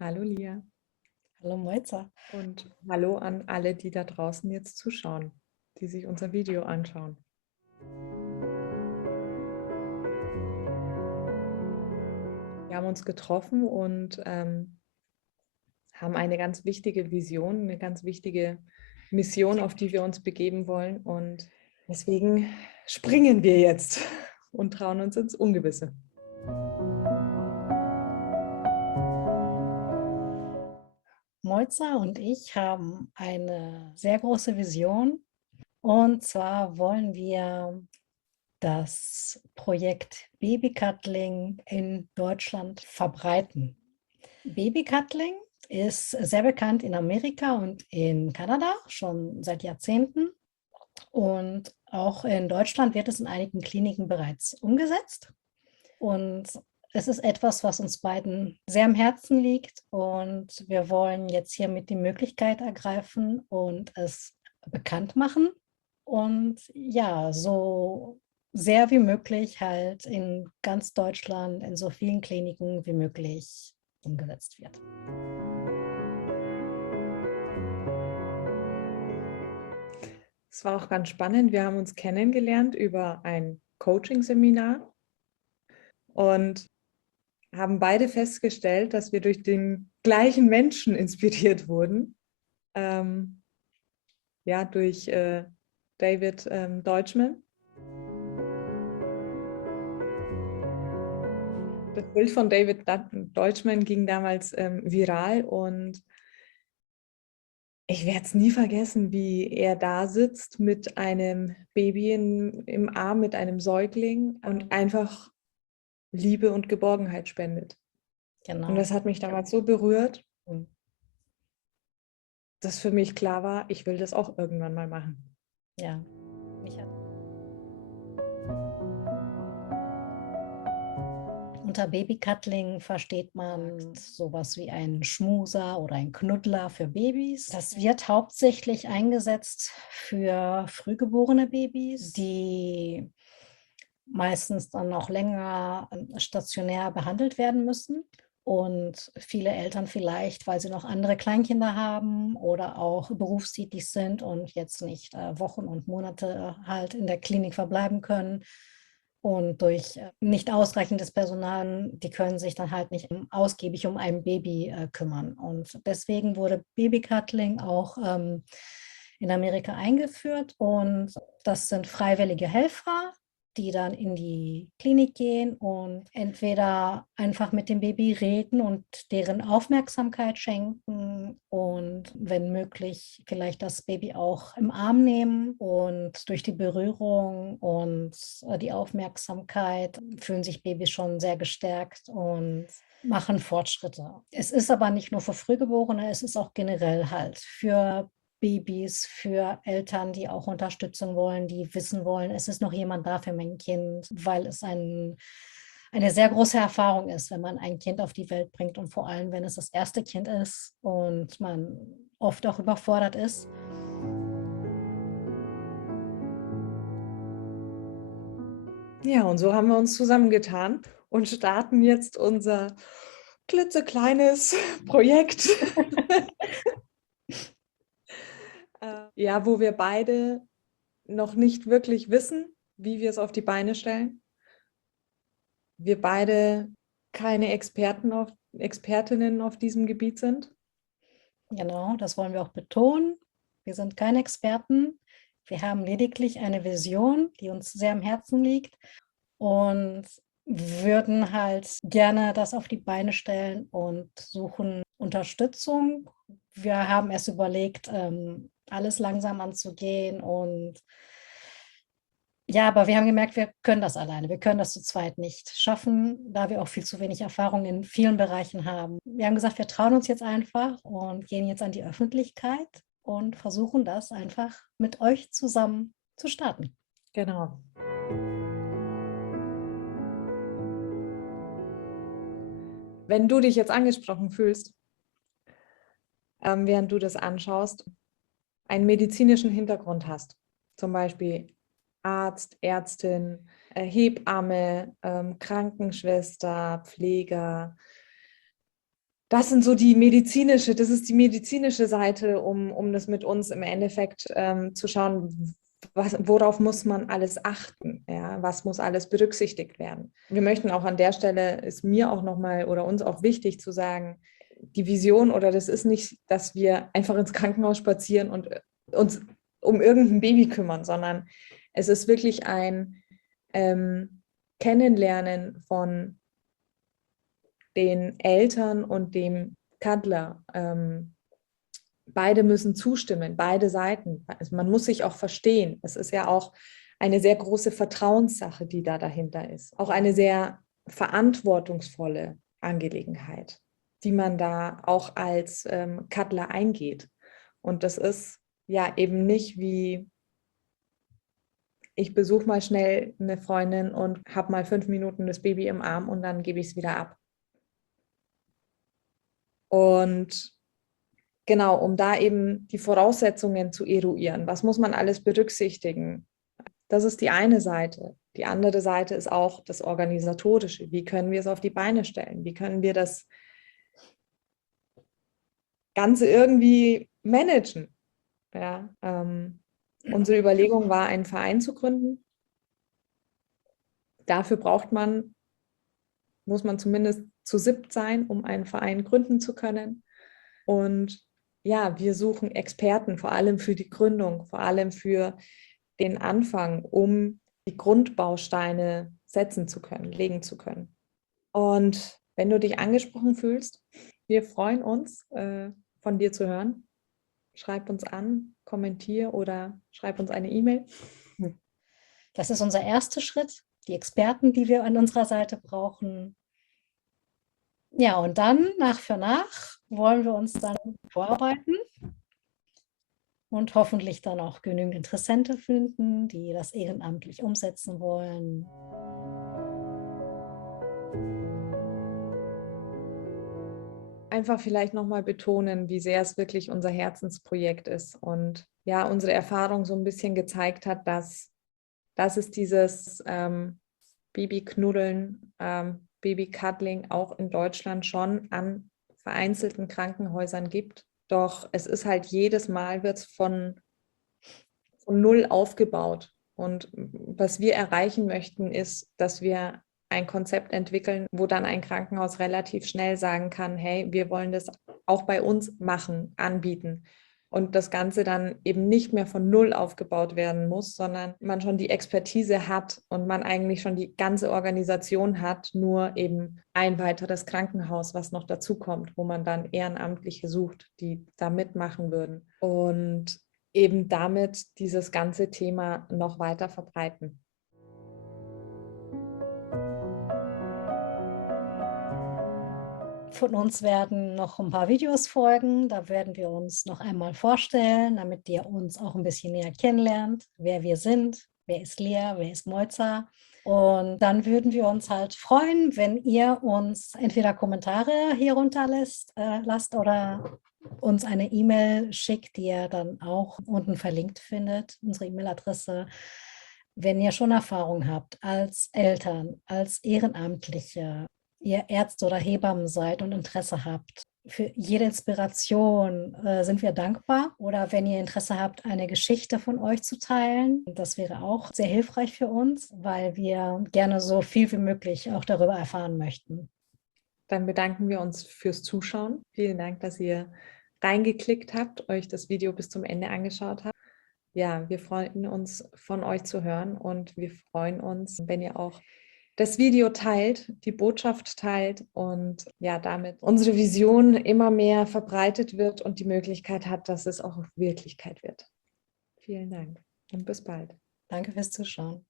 Hallo Lia Hallo Moitza. und hallo an alle, die da draußen jetzt zuschauen, die sich unser Video anschauen. Wir haben uns getroffen und haben eine ganz wichtige Vision, eine ganz wichtige Mission, auf die wir uns begeben wollen. Und deswegen springen wir jetzt und trauen uns ins Ungewisse. Moitza und ich haben eine sehr große Vision. Und zwar wollen wir das Projekt Babycuddling in Deutschland verbreiten. Babycuddling ist sehr bekannt in Amerika und in Kanada schon seit Jahrzehnten. Und auch in Deutschland wird es in einigen Kliniken bereits umgesetzt. Und es ist etwas, was uns beiden sehr am Herzen liegt. Und wir wollen jetzt hiermit die Möglichkeit ergreifen und es bekannt machen. Und ja, so sehr wie möglich halt in ganz Deutschland, in so vielen Kliniken wie möglich umgesetzt wird. Es war auch ganz spannend. Wir haben uns kennengelernt über ein Coaching-Seminar und haben beide festgestellt, dass wir durch den gleichen Menschen inspiriert wurden. Ja, durch David Deutschmann. Das Bild von David Deutschmann ging damals viral und ich werde es nie vergessen, wie er da sitzt mit einem Baby im Arm, mit einem Säugling und einfach Liebe und Geborgenheit spendet. Und Genau. das hat mich damals so berührt, Mhm. dass für mich klar war, ich will das auch irgendwann mal machen. Ja, mich hat. Unter Babycuddling versteht man sowas wie einen Schmuser oder einen Knuddler für Babys. Das wird hauptsächlich eingesetzt für frühgeborene Babys, die meistens dann auch länger stationär behandelt werden müssen. Und viele Eltern vielleicht, weil sie noch andere Kleinkinder haben oder auch berufstätig sind und jetzt nicht Wochen und Monate halt in der Klinik verbleiben können, und durch nicht ausreichendes Personal, die können sich dann halt nicht ausgiebig um ein Baby kümmern. Und deswegen wurde Babycuddling auch in Amerika eingeführt. Und das sind freiwillige Helfer, die dann in die Klinik gehen und entweder einfach mit dem Baby reden und deren Aufmerksamkeit schenken und wenn möglich vielleicht das Baby auch im Arm nehmen, und durch die Berührung und die Aufmerksamkeit fühlen sich Babys schon sehr gestärkt und machen Fortschritte. Es ist aber nicht nur für Frühgeborene, es ist auch generell halt für Babys, für Eltern, die auch Unterstützung wollen, die wissen wollen, es ist noch jemand da für mein Kind, weil es eine sehr große Erfahrung ist, wenn man ein Kind auf die Welt bringt und vor allem, wenn es das erste Kind ist und man oft auch überfordert ist. Ja, und so haben wir uns zusammengetan und starten jetzt unser klitzekleines Projekt. Ja, wo wir beide noch nicht wirklich wissen, wie wir es auf die Beine stellen. Wir beide keine Expertinnen auf diesem Gebiet sind. Genau, das wollen wir auch betonen. Wir sind keine Experten. Wir haben lediglich eine Vision, die uns sehr am Herzen liegt, und würden halt gerne das auf die Beine stellen und suchen Unterstützung. Wir haben erst überlegt, alles langsam anzugehen, und ja, aber wir haben gemerkt, wir können das alleine. Wir können das zu zweit nicht schaffen, da wir auch viel zu wenig Erfahrung in vielen Bereichen haben. Wir haben gesagt, wir trauen uns jetzt einfach und gehen jetzt an die Öffentlichkeit und versuchen das einfach mit euch zusammen zu starten. Genau. Wenn du dich jetzt angesprochen fühlst, während du das anschaust, einen medizinischen Hintergrund hast, zum Beispiel Arzt, Ärztin, Hebamme, Krankenschwester, Pfleger, das ist die medizinische Seite, um das mit uns im Endeffekt zu schauen, worauf muss man alles achten, ja? Was muss alles berücksichtigt werden. Wir möchten auch an der Stelle, ist mir auch nochmal oder uns auch wichtig zu sagen, die Vision oder das ist nicht, dass wir einfach ins Krankenhaus spazieren und uns um irgendein Baby kümmern, sondern es ist wirklich ein Kennenlernen von den Eltern und dem Cuddler. Beide müssen zustimmen, beide Seiten. Also man muss sich auch verstehen. Es ist ja auch eine sehr große Vertrauenssache, die da dahinter ist. Auch eine sehr verantwortungsvolle Angelegenheit, die man da auch als Cuddler eingeht. Und das ist ja eben nicht wie, ich besuche mal schnell eine Freundin und habe mal 5 Minuten das Baby im Arm und dann gebe ich es wieder ab. Und genau, um da eben die Voraussetzungen zu eruieren. Was muss man alles berücksichtigen? Das ist die eine Seite. Die andere Seite ist auch das Organisatorische. Wie können wir es auf die Beine stellen? Wie können wir das Ganze irgendwie managen? Ja, unsere Überlegung war, einen Verein zu gründen. Dafür muss man zumindest zu 7 sein, um einen Verein gründen zu können. Und ja, wir suchen Experten, vor allem für die Gründung, vor allem für den Anfang, um die Grundbausteine setzen zu können, legen zu können. Und wenn du dich angesprochen fühlst, wir freuen uns, von dir zu hören. Schreib uns an, kommentier oder schreib uns eine E-Mail. Das ist unser erster Schritt, die Experten, die wir an unserer Seite brauchen. Ja, und dann nach für nach wollen wir uns dann vorarbeiten und hoffentlich dann auch genügend Interessente finden, die das ehrenamtlich umsetzen wollen. Einfach vielleicht nochmal betonen, wie sehr es wirklich unser Herzensprojekt ist und ja, unsere Erfahrung so ein bisschen gezeigt hat, dass es dieses Babyknuddeln, Babycuddling auch in Deutschland schon an vereinzelten Krankenhäusern gibt. Doch es ist halt jedes Mal wird es von null aufgebaut. Und was wir erreichen möchten, ist, dass wir ein Konzept entwickeln, wo dann ein Krankenhaus relativ schnell sagen kann, hey, wir wollen das auch bei uns machen, anbieten. Und das Ganze dann eben nicht mehr von null aufgebaut werden muss, sondern man schon die Expertise hat und man eigentlich schon die ganze Organisation hat, nur eben ein weiteres Krankenhaus, was noch dazu kommt, wo man dann Ehrenamtliche sucht, die da mitmachen würden. Und eben damit dieses ganze Thema noch weiter verbreiten. Von uns werden noch ein paar Videos folgen. Da werden wir uns noch einmal vorstellen, damit ihr uns auch ein bisschen näher kennenlernt, wer wir sind, wer ist Lea, wer ist Moiza. Und dann würden wir uns halt freuen, wenn ihr uns entweder Kommentare hier runterlässt lasst oder uns eine E-Mail schickt, die ihr dann auch unten verlinkt findet, unsere E-Mail-Adresse. Wenn ihr schon Erfahrung habt als Eltern, als Ehrenamtliche, ihr Ärzte oder Hebammen seid und Interesse habt. Für jede Inspiration sind wir dankbar. Oder wenn ihr Interesse habt, eine Geschichte von euch zu teilen, das wäre auch sehr hilfreich für uns, weil wir gerne so viel wie möglich auch darüber erfahren möchten. Dann bedanken wir uns fürs Zuschauen. Vielen Dank, dass ihr reingeklickt habt, euch das Video bis zum Ende angeschaut habt. Ja, wir freuen uns, von euch zu hören und wir freuen uns, wenn ihr auch das Video teilt, die Botschaft teilt und ja, damit unsere Vision immer mehr verbreitet wird und die Möglichkeit hat, dass es auch Wirklichkeit wird. Vielen Dank und bis bald. Danke fürs Zuschauen.